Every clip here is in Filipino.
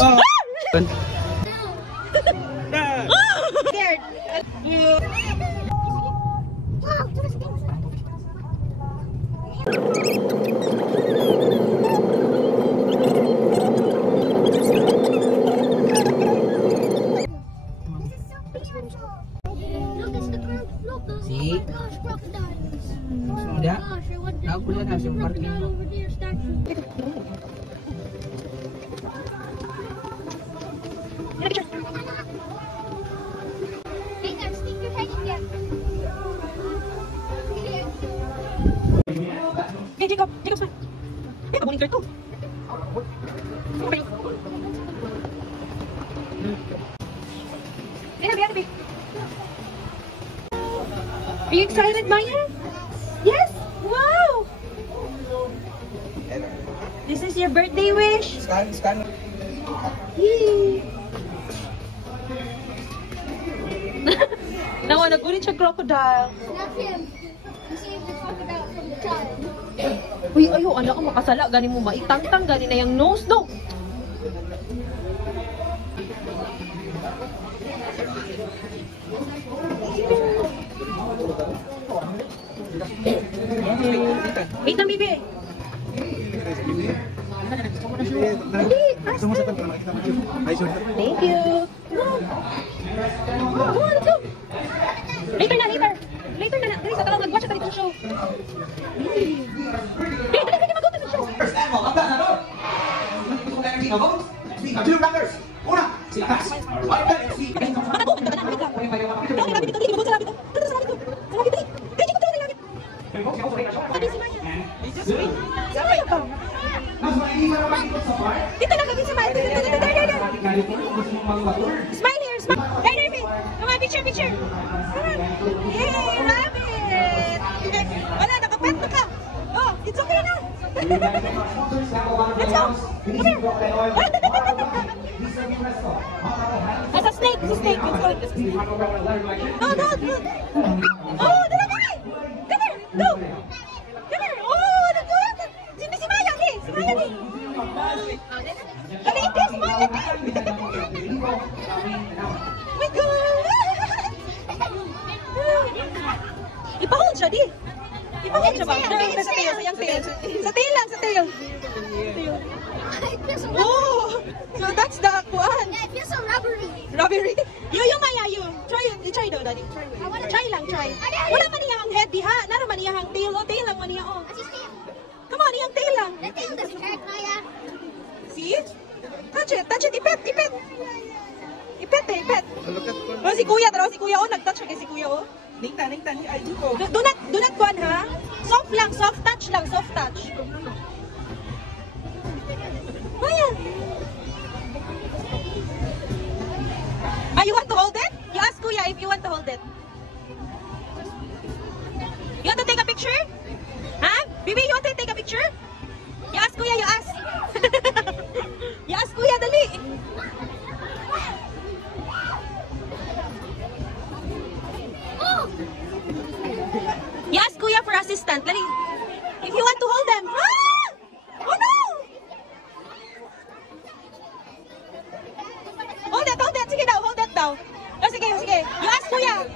Oh. Scared. See? Sudah? Aku lihat hasil parking. Hey, Jacob, smile. Eh, kabunin ka ito. Are you excited, Maya? Yes? Wow! This is your birthday wish? Scan. Yay! Nawa, nagulit siya crocodile. Not him. He saved the crocodile from the child. Uy, ayo, anak ko makasala. Gani mo maitangtang, gani na yung nose, no? Wait lang, bibi. Thank you. Come on, let's go. Later na. Later na. Dali, sa tawag, mag-watch tayo ng show. Dali, mag-go to the show. Dito na kami sa Maya. Smile here, smile. Hey, Rabbit. Come on, picture. Come on. Hey, Rabbit. Wala, nakapet na ka. Oh, it's okay na. Let's go. Come here. As a snake, it's a snake. Let's go. No. Oh, dala, baby. Come here, go. Come here. Oh, let's go. Sino si Maya, ni? Si Maya, ni. Dali, ito, si Maya, ni. My God. Ipa-hold siya, di. Ipa-hold siya ba? Sa tail, sa tail. Sa tail lang, sa tail. It feels so Oh, so that's the kuan. Yeah, it feels so rubbery. Rubbery. You Maya, you. Try daw, daddy. Try lang. Wala man niyang head diha. Nara man niyang tail. O, tail lang man niya. Oh. What's his tail? Come on, niyang tail lang. The tail doesn't hurt, Maya. See? Touch it. Ipet. Ipet. Oh, si kuya. Si kuya, oh. Nag-touch kay si kuya, oh. Ningtan. Ay, dito. Do not kuan, ha? Soft lang. Soft touch. Maya. You want to hold it? You ask Kuya if you want to hold it. You want to take a picture? Huh? Bibi, you want to take a picture? You ask Kuya, you ask. You ask Kuya, dali. You ask Kuya for assistant, dali. If you want to hold them. Ah! Oh no! Hold it. Sige daw, hold it daw. Oh, sige. You ask Kuya.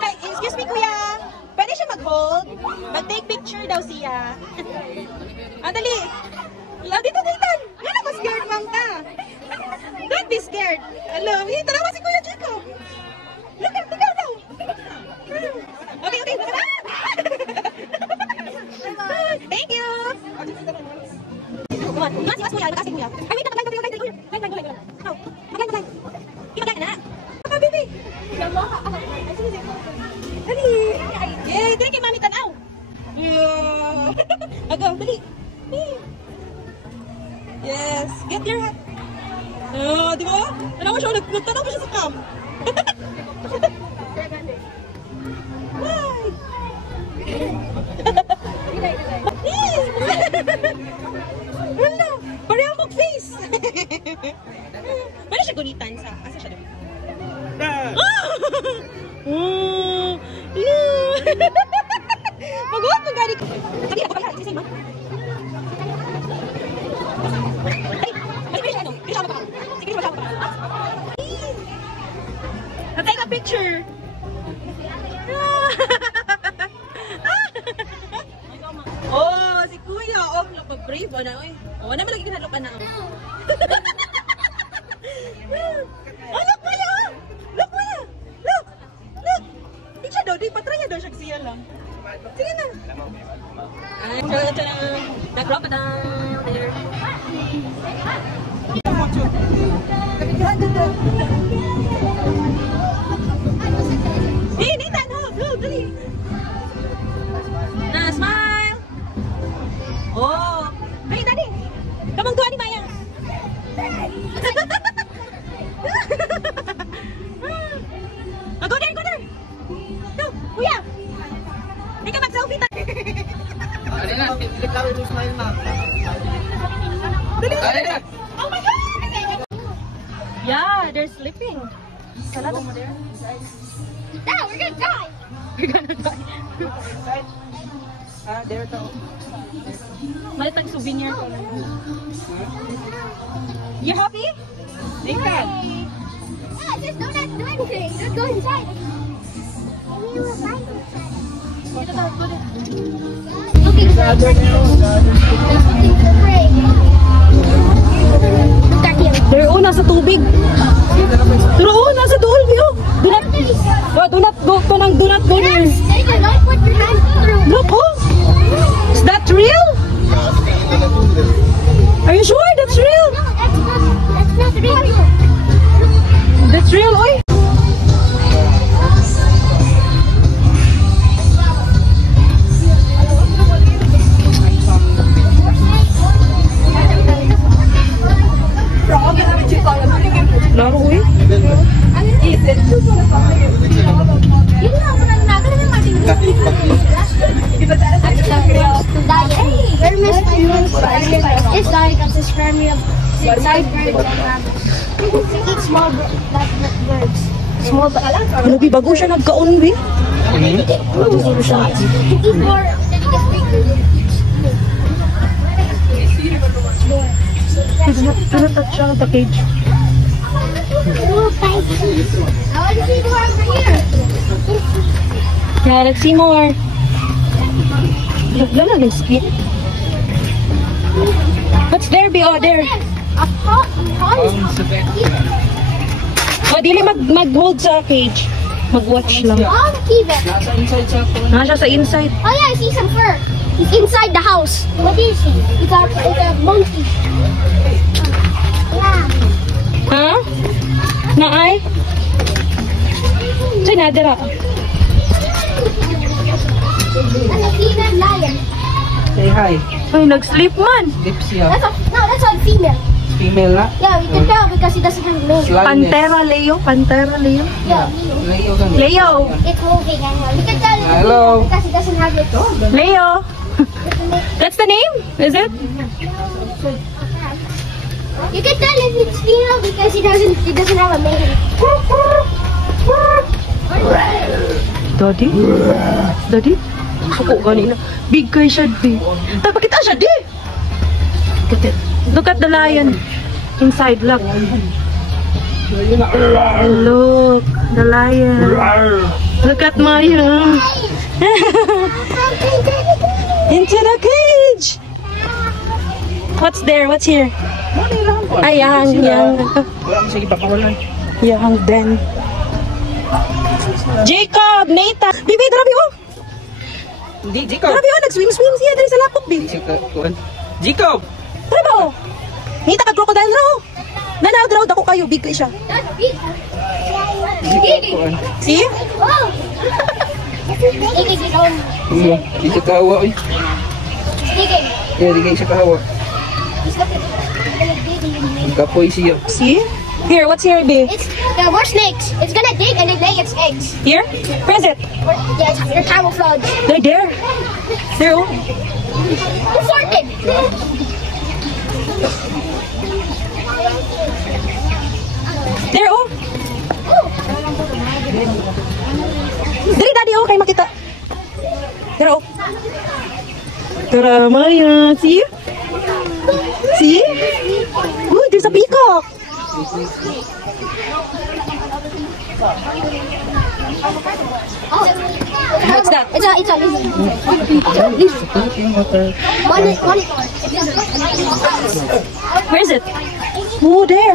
Ay, excuse me, Kuya. Pwede siya mag-hold? Mag-take picture daw siya. Dali. Dito, Nathan. Yan ako scared, ma'am ka. Don't be scared. Hello. Tanawa si Kuya Jacob. Look at, ikaw daw. Okay. Thank you. Come on. Mas Kuya. Mag-ask Kuya. Ay, wait. Mag-line. Go. Mag-line. Mag-line na. Baby. Dali. Yay, dali kay Mami tanaw. Agaw, dali. Yes, get your hat. Oh, di ba? Tanaw siya, nagtanaw siya sa cam. Hi. Wala, pareho mag-face. Paano siya gunitan sa, asa siya doon? Mag-uwag mo gani. Sabi ako pala, isisay mo. Ay, pwede siya ano? picture. Oh, si Kuya. Oh, napag-brave. Ano, oy. Oh, naman lagi kinalok ka na. Oh, look, Kuya. Look, Kuya. Look. Look. Di siya daw. Di patraya daw siya siya lang. Sige na. Ay, ito na. Nag-crocodile there. Hey, Nathan, hold, dali. Na, smile. Oh, hey, Daddy. Kamang tuwa ni Maya. Go there, go there. No, Kuya. Hindi ka mag-selfie tayo. Ano na? Ikaw yung smile, ma'am. Dali. Ano na? Oh my God. Yeah, they're sleeping. Dad, we're gonna die. We're gonna die. There to. Malitag souvenir. You happy? Nathan. Yeah, just don't have to do anything. Just go inside. Looking for prey. Look at him. They're all nasa tubig. They're all nasa tubig. Do not go there. Don't put your hands through. Look, oh. Is that real? Are you sure that's real? No, that's not real. That's real, oy. Laro, oy. It's like a family of side birds and eat small birds. Small birds. Ano, bi, bago siya nagkaon, bi? Eat more. Do not touch the cage. Oh, thank you. I want to see more over here. Yeah, let's see more. Look, let's see. What's there, bi? Oh, there. A pond. Oh, dili mag-hold sa cage. Mag-watch lang. Oh, keep it. Nasa inside siya po. Nasa sa inside. Oh yeah, I see some fur. He's inside the house. What do you see? It's a monkey. Yeah. Ha? Naay? Sa'y nadira. And a female lion. Say hi. Ay, nag-sleep man. Lips siya. That's a female. Female na. Yeah, we can tell because he doesn't have male. Pantera Leo. Pantera Leo. Yeah, Leo kami. Leo. it's moving and we can tell it's Hello. female because he doesn't have it. Leo. That's the name? Is it? You can tell if it's female because he doesn't have a male. Daddy? Daddy? Ako ganina. Big guy siya, di. Tapos kita siya, di. Look at the lion. Inside, look. Look, the lion. Look at Maya. Into the cage. What's there? What's here? Ay, yang. Wala mo sige papawalan. Yang den. Jacob, Nathan. Bibi, grabe oh. Hindi, Jacob. Grabe oh, nag-swim siya dali sa lapok, bi. Jacob! Grabe oh. Nita ka crocodile raw. Nanawd ako kayo, big siya. That's big. See? Oh! Digging on. Di siya kahawa. Digging. Yeah, di siya kahawa. He's digging. Kapoy siya. See? Here, what's here, B? It's there were snakes. It's gonna dig and then lay its eggs. Here? Where is it? Yeah, they're camouflage. They're there. There, oh. Who farted? There, oh. Dali, daddy, oh, kayo makita. There, oh. Tara, Maya. See? See? Uy, there's a peacock. What's that? It's a lizard. Where is it? Oh, there.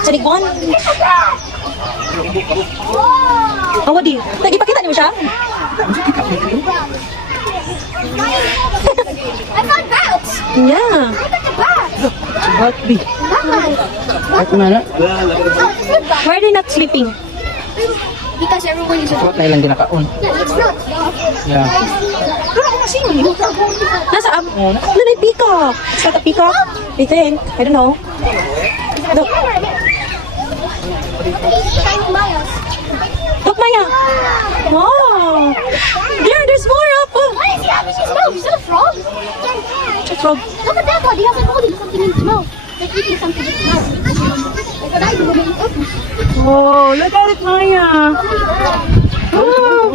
Sa liguan. Oh, what do you? Nagipakita niyo siya? I found bats. Yeah. Look at the bats. Hotby. Ako na na. Why are they not sleeping? Because everyone is a What na ilang ginakaon? it's not. Yeah. Pero ako kasi nasa no, no, peacock. Is that a peacock? I think. I don't know. Look. Look, Maya. Oh. There's more up. Oh. Why is he having his mouth? Is that a frog? It's a frog. Look at that one. He has like holding something in his mouth. Like eating something in his mouth. Like what I do when I eat open. Oh, look at it, Maya. Oh.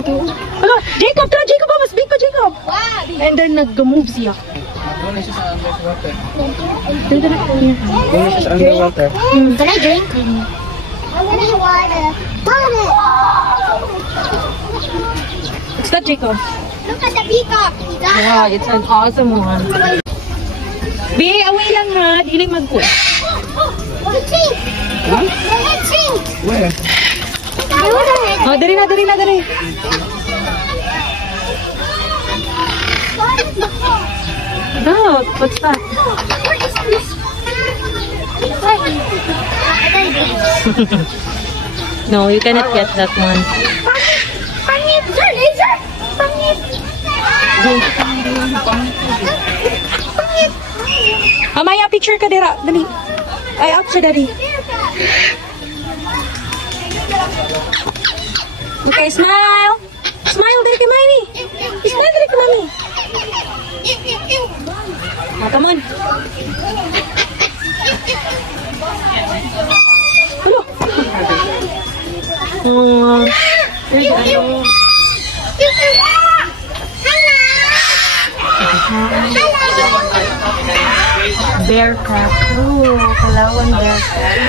Hello, Jacob, tara, Jacob, mas big pa, Jacob. Wow. And then nag-move siya. Guna siya sa underwater. Ganda na niya. Guna siya sa underwater. Can I drink? I want to water. What's that, Jacob? Look at the peacock. Yeah, it's an awesome one. Be, away lang ha. Dili mag-cool. The tree. Huh? The tree. Where? Oh, dari na, dari na, dari. Oh, what's that? What is this? No, you cannot get that one. Amaya, picture ka dira. Dali. Ay, out siya, dari. Okay, smile. Smile dari kay Mami. Smile dari kay Mami. Oh, come on. Hello. Oh, bear cat. Oh, Palawan bear cat.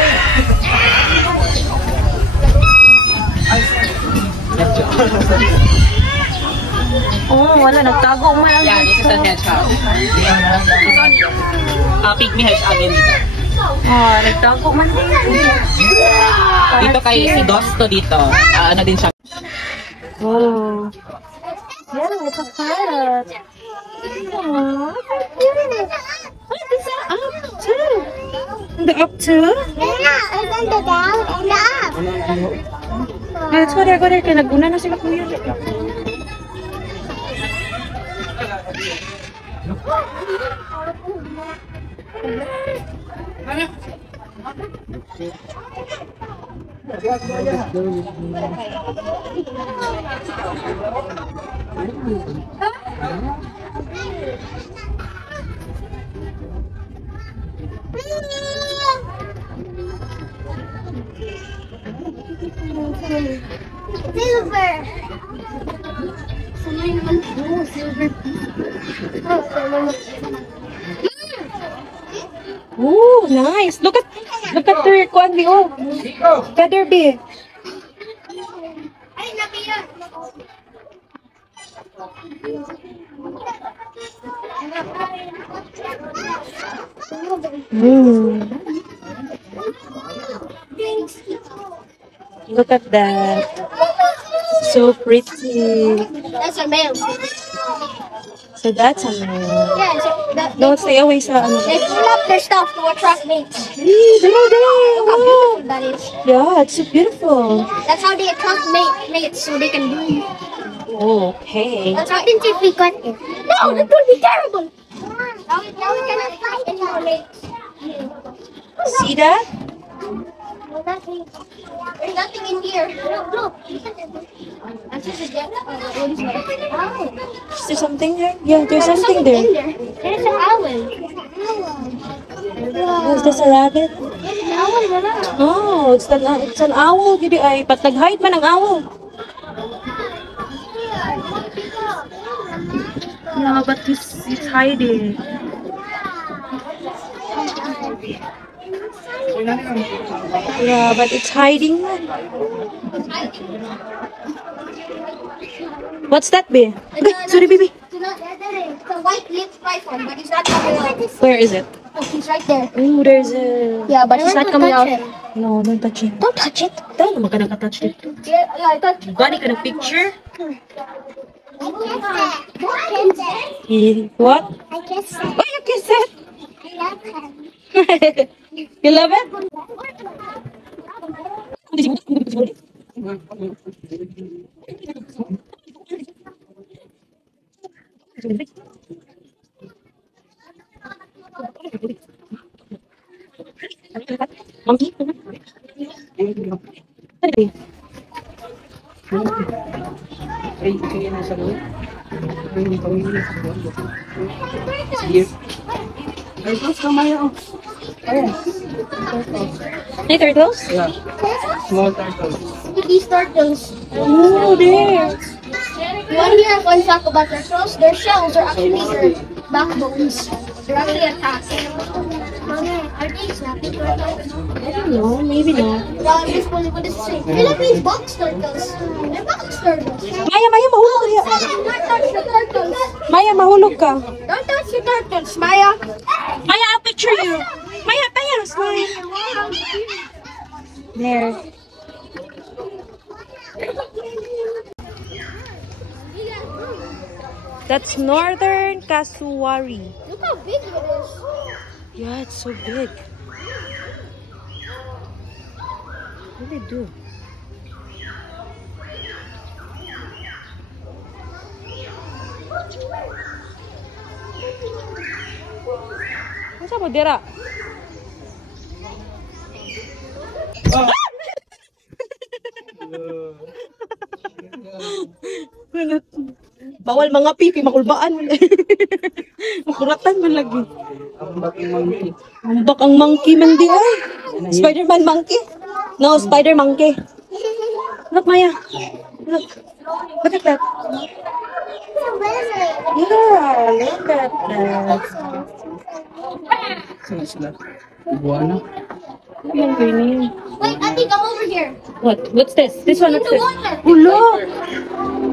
Oh, wala. Nagtago man ang Yeah, this is a hedgehog. Pygmy hedgehog yun dito. Oh, nagtago man. Dito kay si Dosto dito. Ano din siya. Oh. Yeah, it's a parrot. Aww. What is that up to? The up to? Yeah, and then the down and the up. Let's go there, go there. Kaya naguna na sila kuya. Silver. Oh, silver. Oh, nice. Look at their kwan oh. Feather bee. Ay, nabiya. Look at that. So pretty. That's a male. So that's a male. Yeah, so Don't stay away sa ano. they pull up their stuff to attract mates. Dali. Look how Wow. beautiful that is. Yeah, it's so beautiful. That's how they attract mates, so they can bloom. Okay. That's how didn't if we cut it. No, that would be terrible. Now we cannot find any more mates. See that? No, nothing. There's nothing in here. Look. That's just a dead. What is that? Owl. Is there something there? Yeah, there's something in there. there. There's an owl. Is this a rabbit? There's an owl. Wala. Oh, it's an owl. Gidi ay, but nag-hide man ang owl. Yeah, but it's hiding. Yeah, but it's hiding. What's that, babe? Sorry, baby. It's a white lip python, but it's not coming out. Where is it? Oh, he's right there. Oh, there's a... Yeah, but it's not coming out. No, don't touch it. Don't touch it. Dahil naman ka nakatouch it. Yeah, I touched it. Gani ka ng picture? I What? guess so. Oh, you kiss it? I love him. You love it? Monkey? Ay, kaya nasa loob. Sige. Ay, tapos kamaya oh. Ayan. Hey, turtles? Yeah. Small turtles. These turtles. Oh, there. You want to hear a fun fact about turtles? Their shells are actually their backbones. They're actually attached. Mommy, are they snapping turtles? I don't know, maybe not. Well, I'm just wondering what this is saying. Philippines box turtles. They're box turtles. Maya, mahulog ka. Don't touch the turtles. Maya, mahulog ka. Don't touch the turtles, Maya. Maya, I'll picture you. Maya, smile. There. That's Northern Kasuari. Look how big it is. Yeah, it's so big. What do they do? What's up, Dira? Bawal mga pipi, makulbaan. Makuratan man lagi. Ambak ang monkey man di ay. Spider-Man monkey? No, spider monkey. Look, Maya. Look. Look at that. Yeah, look at that. Saan sila? Buwana. Wait, I think I'm over here. What? What's this? This one? In What's the this? water. Hulo!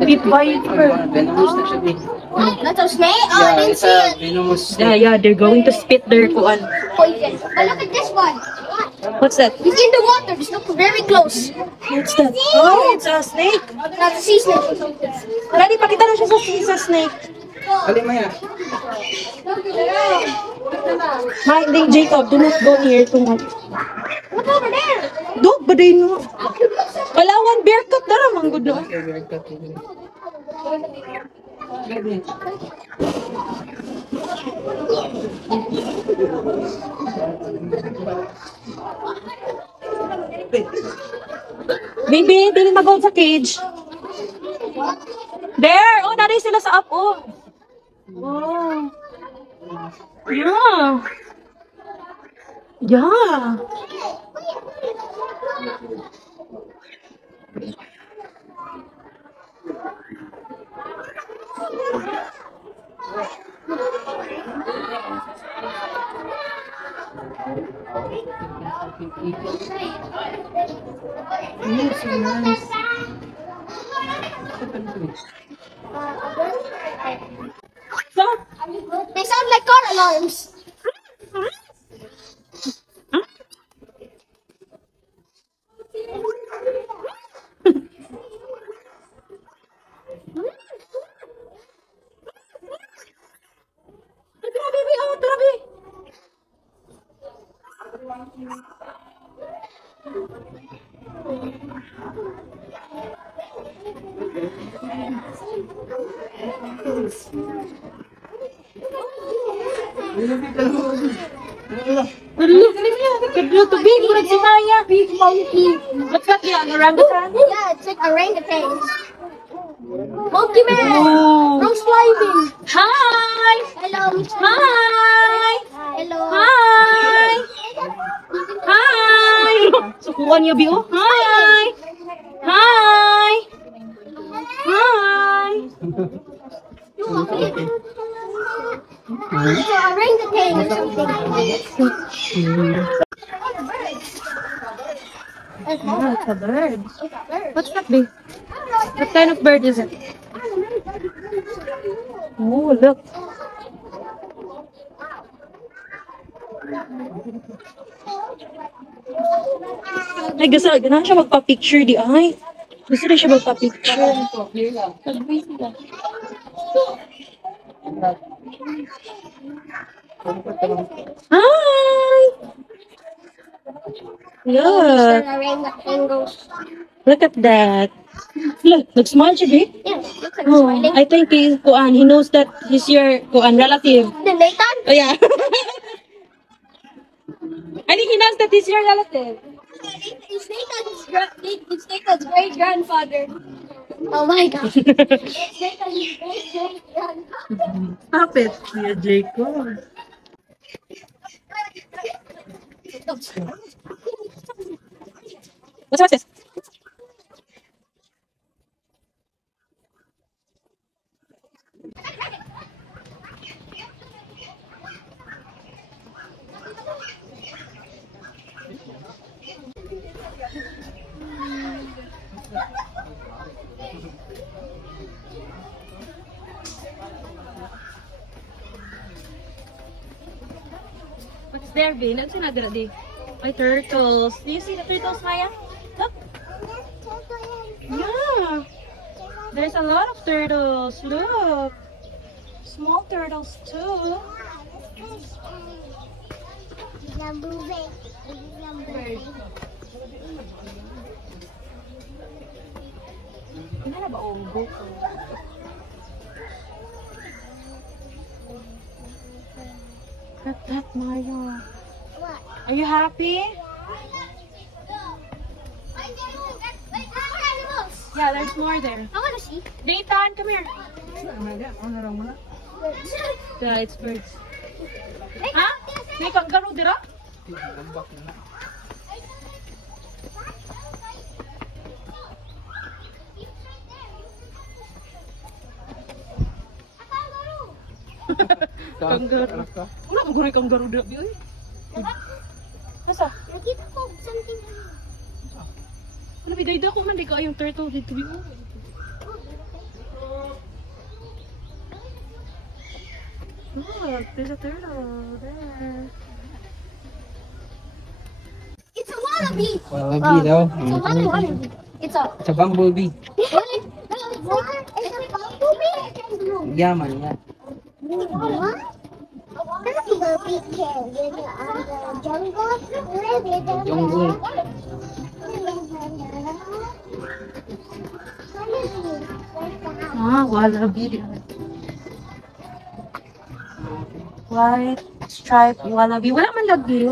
Big viper. Venomous na siya din. That's a snake? Oh, I didn't see it. Venomous. Yeah, they're going to spit their kuan. Poison. But look at this one. What's that? He's in the water. Just look very close. What's that? Oh, it's a snake. That's a sea snake or something. Daddy, pakita na siya sa snake. Ali, Maya. Jacob, do not go near too much. Look over there. Dog, baday no. Palawan, bear cut, dara, manggod no. Okay, very cut. Gani. Baby, dili mag-hold sa cage. There! Oh, narin sila sa up, oh. Wow. Yeah. Yeah. So nice. They sound like car alarms. Tubig, murag si Maya. Big monkey. What's that yan? Orangutan? Yeah, it's like orangutan. Monkey man. Oh. Rose climbing. Hi! Hello. Hi! Hello. Hi! Hi! Sukuan niya, Bio. Hi! Hi! Hi! It's an orangutan or something. Oh, it's a bird. What's that, babe? What kind of bird is it? Oh, look. Ay, gusto na siya magpa-picture di ay. Gusto na siya magpa-picture. Nag-wait sila. Hi! Look. Look at that. Look, nag-smile siya, babe. Yeah, looks like Oh, smiling. I think he knows that he's your relative. The Nathan? Oh, yeah. I think he knows that he's your relative. It's Nathan's great grandfather. Oh my god. It's Nathan's great grandfather. Stop it, Kuya Jacob. What's this? What's there, Vin? Ano sinadira di? Ay, turtles. Do you see the turtles, Maya? Look. Yeah. There's a lot of turtles. Look. Small turtles, too. Ano na ba ang buko? Look at that, Mario. Are you happy? Yeah, there's more there. I want to see. Nathan, come here. Yeah, it's birds. Ha? May kangaroo dira? Kangaroo. Wala ko gano'y kangaroo dira. Nasa? Nakita ko something. Ano, bigay ko man di ka yung turtle dito. Look, there's a turtle there. It's a wallaby. Wallaby daw. It's a wallaby. It's a. Sa bumblebee. It's a bumblebee. Yaman yan. What? Bumblebee can live on the jungle. Live in the Jungle. Ah, wallaby. White striped wallaby. Wala man lagi.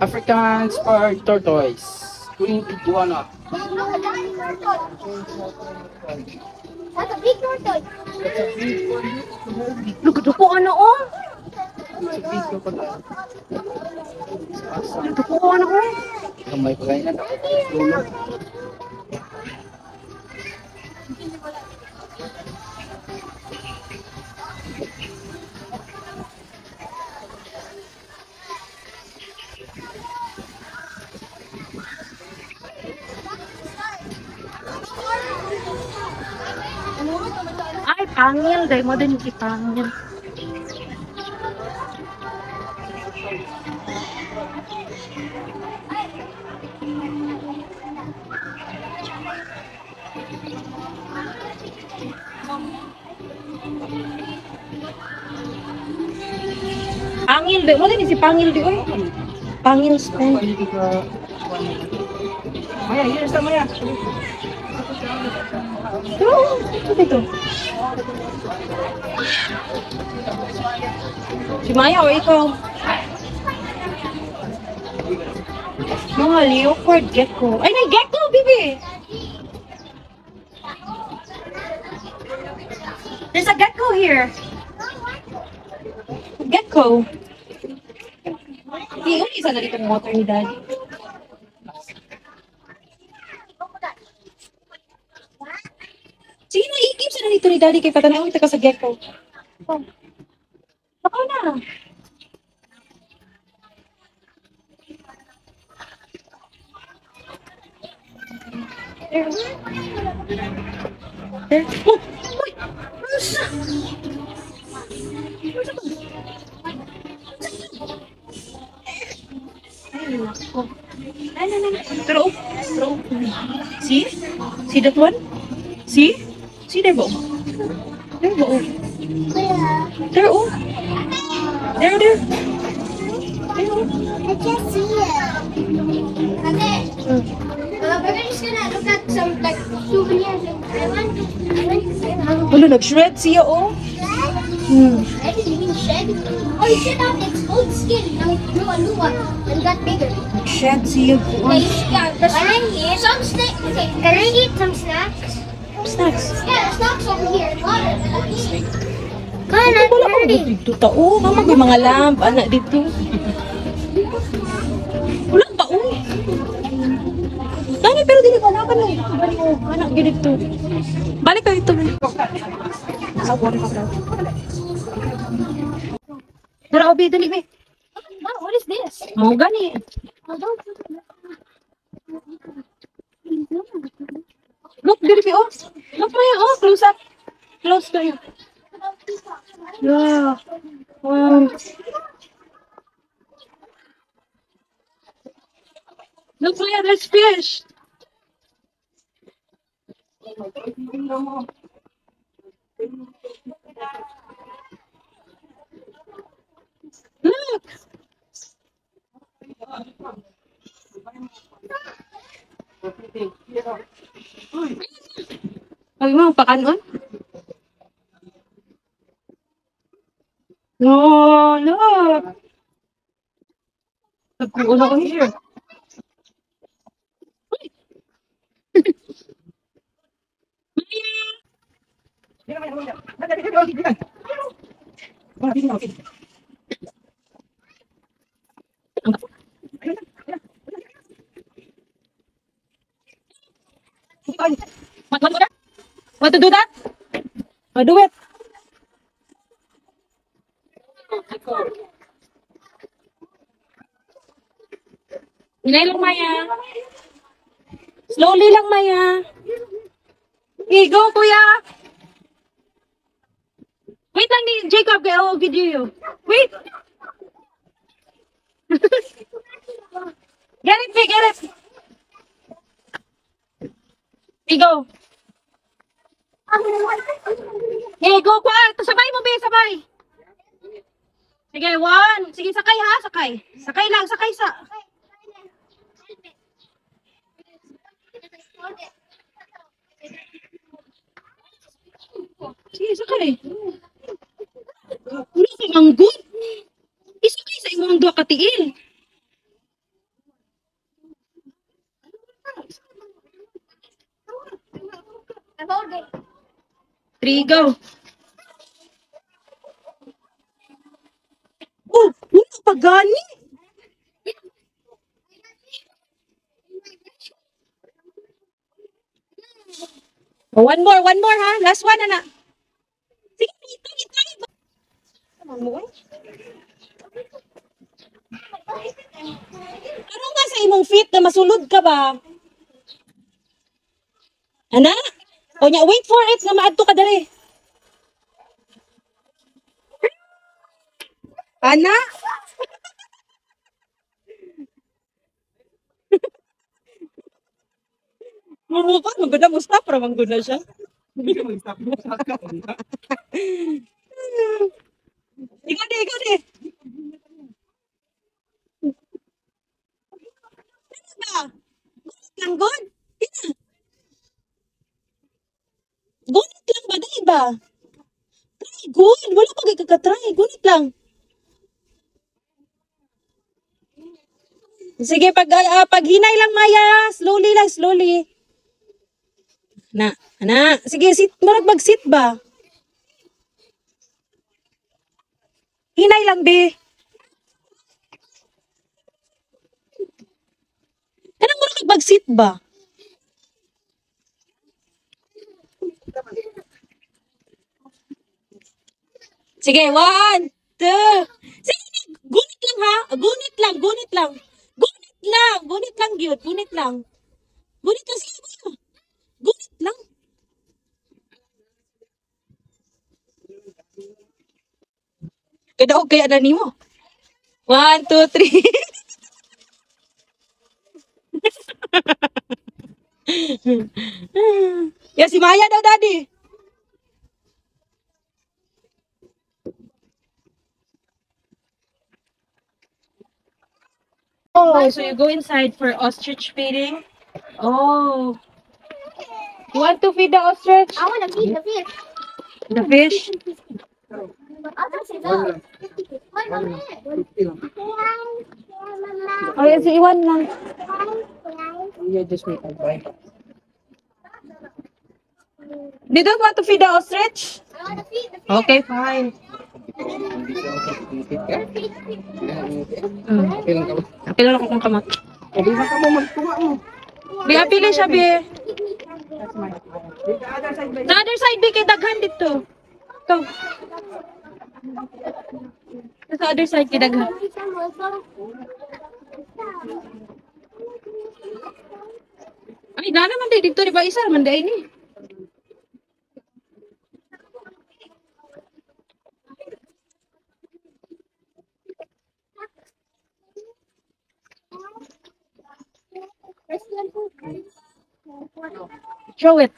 African spur tortoise. Green iguana. That's a big tortoise. Look at ko ano oh. Sa video ko na. Look at ko ano oh. Kamay ko ganyan. Tulog. Ay, pangil. Dahil mo din si pangil. Pangil. Dahil mo din si pangil di oy. Pangil spell. Maya, here's the Maya. Ito, ito. Si Maya o ikaw? Mga leopard gecko. Ay, may gecko, bibi! There's a gecko here. Gecko. Hindi, isa na dito ng motor ni Daddy. Sige na, i-keep sa na dito ni Daddy kay patanaw ito ka sa gecko. Oh. Bakaw na. There. Oh, uy! Rosa! Rosa ba? Ay, nako. Pero, see? See that one? See? See there, Bo? There, Bo? There, oh. There, there. There, oh. I can't see it. Okay. We're just gonna look at some like souvenirs in Taiwan. Wala, nag-shred siya, oh. I didn't mean shed. Oh, you should have its old skin. Now lua and got bigger. Shred siya, oh. Yeah, can I eat some snacks? Okay, can I eat some snacks? Snacks. Yeah, snacks over here. Water. Come Wala on, ka I'm mga dito tao. Mama, may mga lamp, anak dito. Wala ba, oh. Dani, pero dili ka na. Balik mo, anak, dito. Balik ka dito. Dara, Obi, dali, be. What is this? Mau gani. Look, dili, be, oh. Look, Maya, oh. Close up. Close kayo. Yeah. Look, Maya, there's fish. Look. Ay, mo, pakanon? No, look. Nagkuuna ko here. Want to do that? I'll do it. Hinay lang, Maya. Slowly lang, Maya. Okay, go, kuya. Wait lang ni Jacob, kaya ako video you. Wait. Get it, Vic, get it. Okay, go. Okay, go, kuya. Sabay mo, Be, sabay. Sige, one. Sige, sakay ha, sakay. Sakay lang, sakay sa. Sige, sakay. Wala ka manggod. Isakay sa imong duha ka tiil. Three, go. Oh, wala pa gani. Oh, one more ha. Last one, anak. Sige, ito. Ano nga sa imong feet na masulod ka ba? Ana? O nya, wait for it na maadto ka dali. Ana? Mumukha, maganda mo stop, para mangguna siya. Ikaw di. Ano ba? Gunit lang, good. Gunit lang ba? Dali ba? Try, good. Wala pa kagkakatry. Gunit lang. Sige, paghinay lang, Maya. Slowly lang, slowly. Ana. Sige, sit. Marag mag-sit ba? Hinay lang, be. Anong marag mag-sit ba? Sige, 1, 2. Sige, gunit lang ha. Gunit lang, gunit lang. Gunit lang, gunit lang yun. Gunit lang. Gunit lang, sige, kuya. Gunit lang. Kadaog kaya na nimo. 1, 2, 3. Ya, si Maya daw, Daddy. Oh, so you go inside for ostrich feeding? Oh. You want to feed the ostrich? I want to feed the fish. The fish? But others say no. Why, Mommy? Oh, yes, iwan lang. Yeah, just make a bite. They don't want to feed the ostrich? I want to feed the fish. Okay, fine. Hindi siya makikita ka. Okay lang ka ba? Okay lang ako kung kamot. Hindi ba ka mo magtuwa mo? Bi, apili siya, Bi. That's my The other side by Sa other side, Bi, kay daghan dito. Ito. Sa other side, kay daghan. Ay, na naman dito, di ba? Isa naman dahil ni. Show it.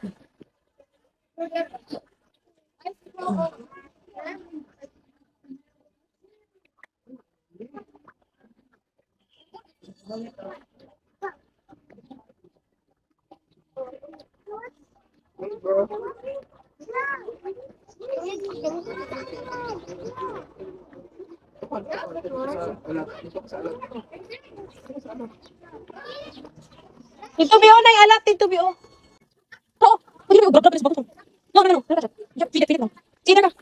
Ito, Bio, na yung alat. Ito, Bio. Oo. Pwede mo, grab sa bakit. No, no, no. Feed it lang. Sige na ka.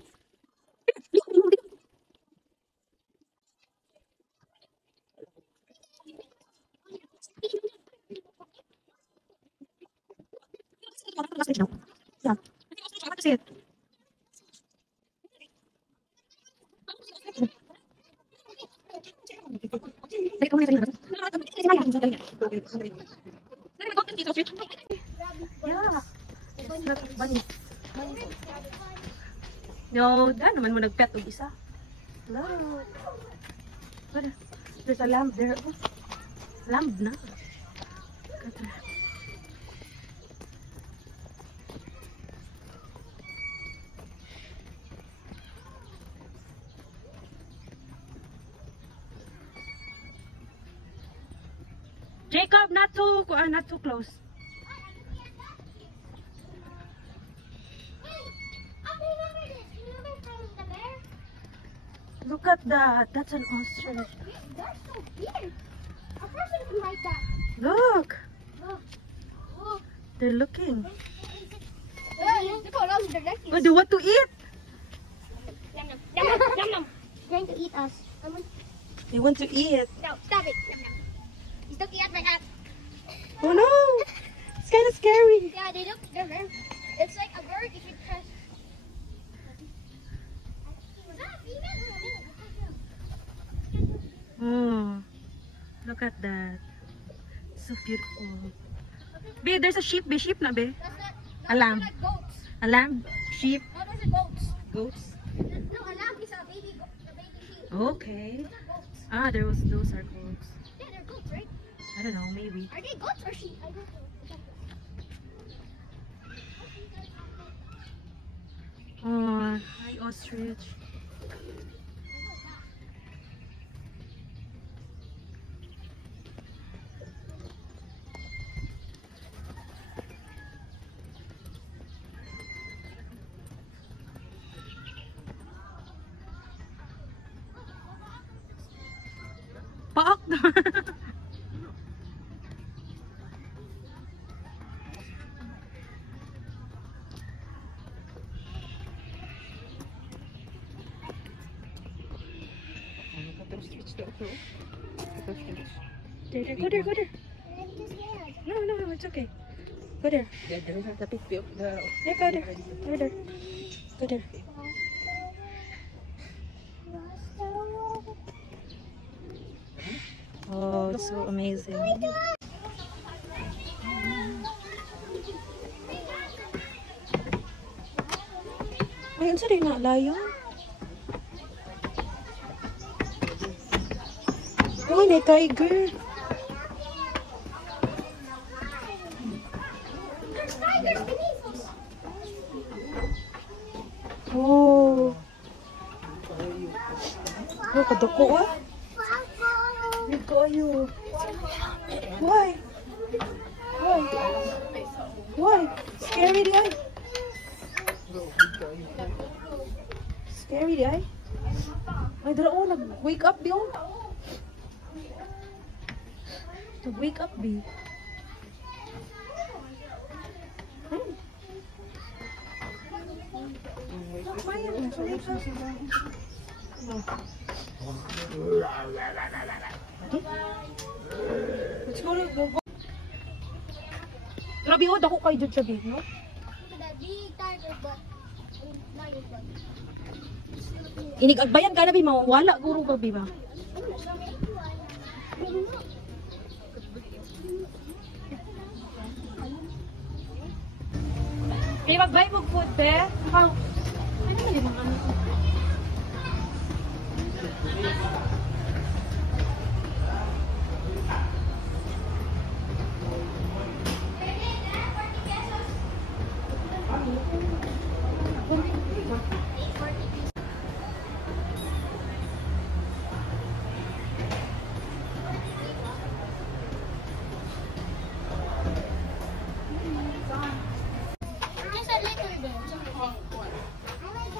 No, dahil naman mo nag-pet og isa. Hello. There's a lamb there. Oh. Lamb na. Jacob, not too close. Look at that. That's an ostrich. That's so weird. A person can like that. Look. Look. Look. They're looking. Look how long they're looking. What do you want to eat? Yum, yum, yum, yum, yum, yum. Trying to eat us. They want to eat. No, stop it. Yum, yum. He's looking at my hat. Oh no. It's kind of scary. Yeah, they're very. It's like a bird if you press. Oh. Look at that. So beautiful. Babe, there's a sheep. Babe, sheep na, babe. That's not. A lamb. Like goats. A lamb. Sheep. No, those are goats. Goats. No, a lamb is a baby goat. The baby sheep. Okay. Those are goats. Ah, those are goats. Yeah, they're goats, right? I don't know, maybe. Are they goats or sheep? I don't know. Oh, hi ostrich. Paak na. There, go there, go there. No, no, no, it's okay. Go there. Yeah, there is a pick up the Yeah, go there. Go there. Go there. so amazing. Ay, unsa rin na lion? Oh, may tiger. Oh. Oh, kadako ah. Wait ko ayo. Why? Why? Why? Scary di ay. Scary di ay. Ay, dala oh, nag-wake up di oh. Nag-wake up di. Let's go, go. Grabe oh, dako kayo dyan siya, babe, no? Inigagbayan ka na, babe, mawawala, guro ka, babe, ba? Kaya mag-buy mo food, be? Ano naman yung mga ano?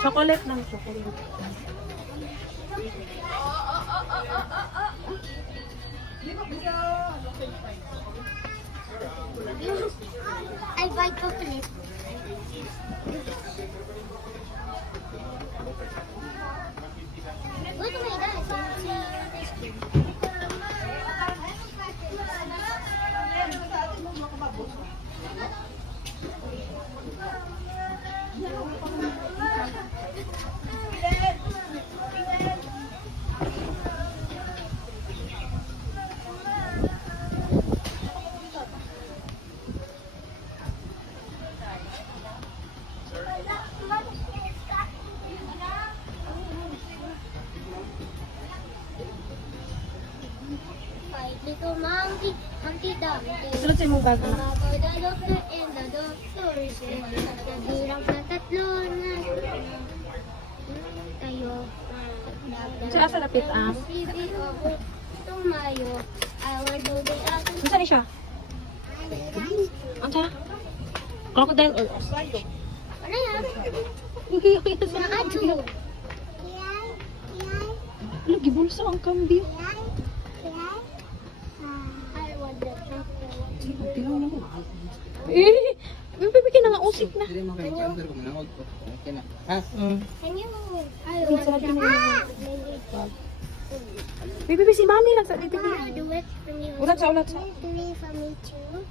Chocolate lang, chocolate. I buy chocolate. Go to my dad. Ice cream. Little monkey, Humpty Dumpty. Sunod sa imong bag, anak. For the doctor and the doctor said, nagirap na tatlo na tayo. Saan sa lapit, ah? Tumayo. I will do the other. Saan siya? Ang siya? Crocodile or ostrich? Ano yan? Okay, okay. Nakadyo. Ano, gibulsa ang kambing. I want the chocolate. Tinaw na mo. Eh, may bibigyan na nga usik na. Hindi mo kayo mag-order kung nanawag ko. Okay na. Ha? Can you? I want the chocolate. Bibi, si mami lang sa bibi. Do it for me. Ulat sa, ulat sa. Do it for me too.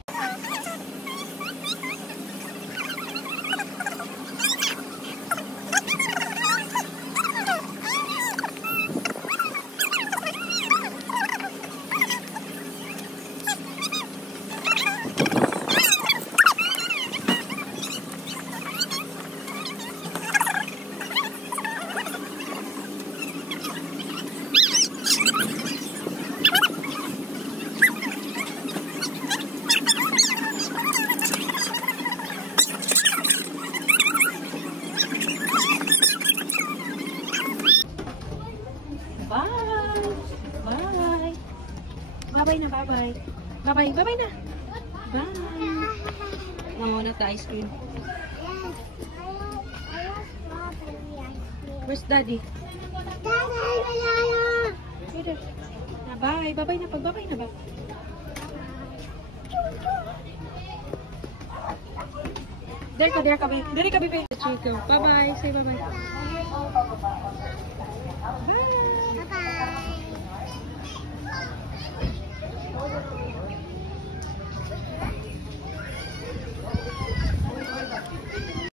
Bye! Bye! Bye-bye na, bye-bye. Bye-bye, bye-bye na. Bye! No, not the ice cream. Where's daddy? Here. Bye! Bye-bye na, pag-bye na ba? There ka, babe. There ka, babe. Chico. Bye-bye. Say bye-bye. Bye! Bye-bye.